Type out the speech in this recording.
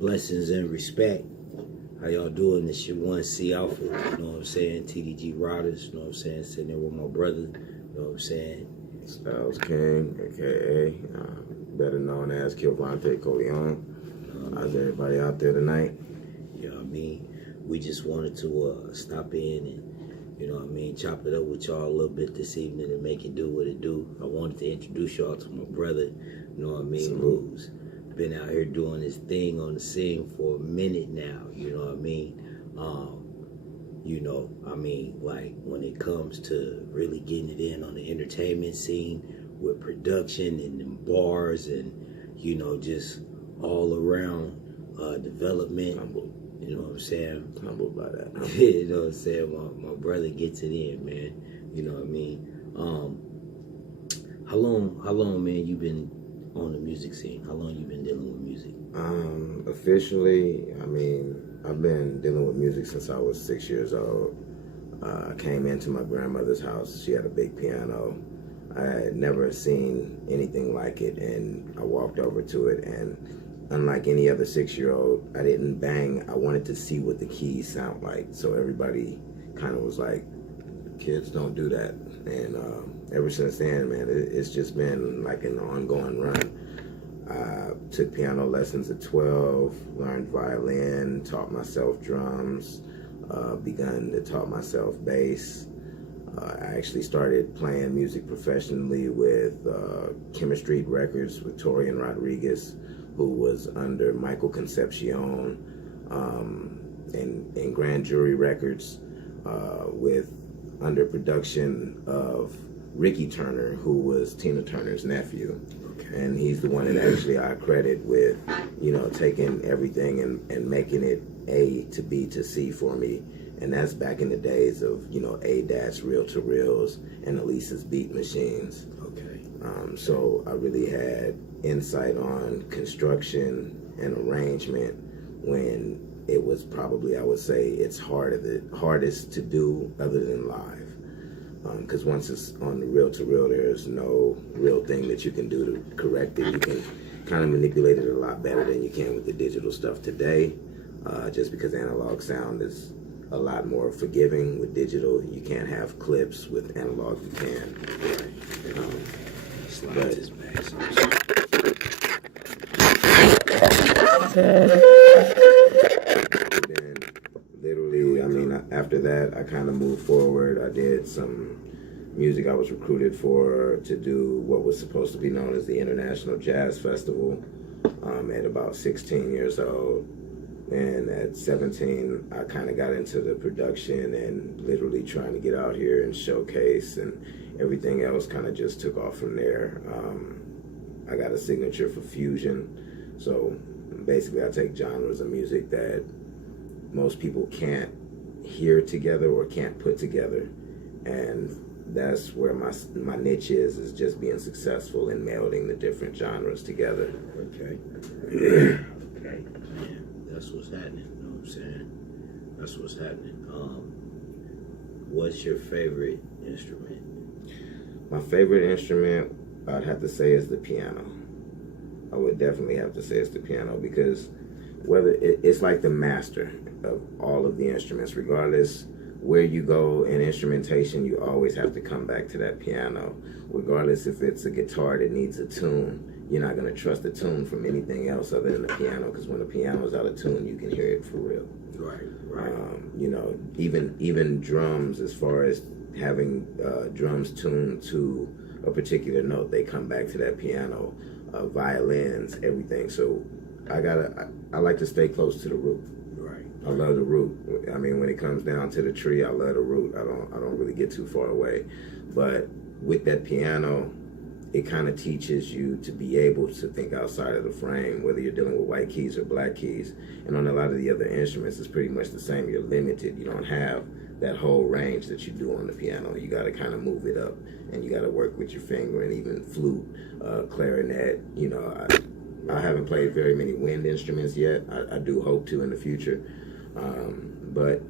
Blessings and respect. How y'all doing? This your one C Alpha, you know what I'm saying? TDG Riders, you know what I'm saying? Sitting there with my brother, you know what I'm saying? STYLZ King, aka better known as Kilvante Coleon. How's everybody out there tonight? You know what I mean? We just wanted to stop in and, you know what I mean, chop it up with y'all a little bit this evening and make it do what it do. I wanted to introduce y'all to my brother, you know what I mean, who's been out here doing his thing on the scene for a minute now, you know what I mean? You know, I mean, like when it comes to really getting it in on the entertainment scene with production and them bars and, you know, just all around development. Humble. You know what I'm saying? Humbled by that. You know what I'm saying? My brother gets it in, man. You know what I mean? How long, man, you been on the music scene? How long you been dealing with music? Officially, I mean, I've been dealing with music since I was 6 years old. I came into my grandmother's house. She had a big piano. I had never seen anything like it, and I walked over to it, and unlike any other 6-year-old, I didn't bang. I wanted to see what the keys sound like. So everybody kind of was like, kids don't do that. And ever since then, man, it's just been like an ongoing run. I took piano lessons at 12, learned violin, taught myself drums, begun to taught myself bass. I actually started playing music professionally with Chemistry Records with Torian Rodriguez, who was under Michael Concepcion, and Grand Jury Records with under production of Ricky Turner, who was Tina Turner's nephew. Okay. And he's the one that actually I credit with, you know, taking everything and making it A to B to C for me. And that's back in the days of, you know, A-Dats, reel-to-reels, and Elisa's beat machines. Okay. So I really had insight on construction and arrangement when it was probably, I would say, it's hardest to do other than live. Because once it's on the reel-to-reel, there's no real thing that you can do to correct it. You can kind of manipulate it a lot better than you can with the digital stuff today, just because analog sound is a lot more forgiving. With digital, you can't have clips. With analog, you can. But then, literally, I mean, after that, I kind of moved forward. I did some music. I was recruited to do what was supposed to be known as the International Jazz Festival at about 16 years old. And at 17, I kind of got into the production and literally trying to get out here and showcase, and everything else kind of just took off from there. I got a signature for fusion. So basically, I take genres of music that most people can't hear together or can't put together. And that's where my niche is just being successful in melding the different genres together. Okay. Okay. That's what's happening, you know what I'm saying? That's what's happening. What's your favorite instrument? My favorite instrument, I'd have to say, is the piano. I would definitely have to say it's the piano, because whether it's like the master of all of the instruments, regardless where you go in instrumentation, you always have to come back to that piano. Regardless if it's a guitar that needs a tune, you're not going to trust the tune from anything else other than the piano, because when the piano's out of tune, you can hear it for real. Right, right. You know, even drums, as far as having drums tuned to a particular note, they come back to that piano. Violins, everything. So I like to stay close to the root. Right. I love the root. I mean, when it comes down to the tree, I love the root. I don't really get too far away. But with that piano, it kind of teaches you to be able to think outside of the frame, whether you're dealing with white keys or black keys. And on a lot of the other instruments, it's pretty much the same. You're limited. You don't have that whole range that you do on the piano. You got to kind of move it up, and you got to work with your finger, and even flute, clarinet. You know, I haven't played very many wind instruments yet. I do hope to in the future. But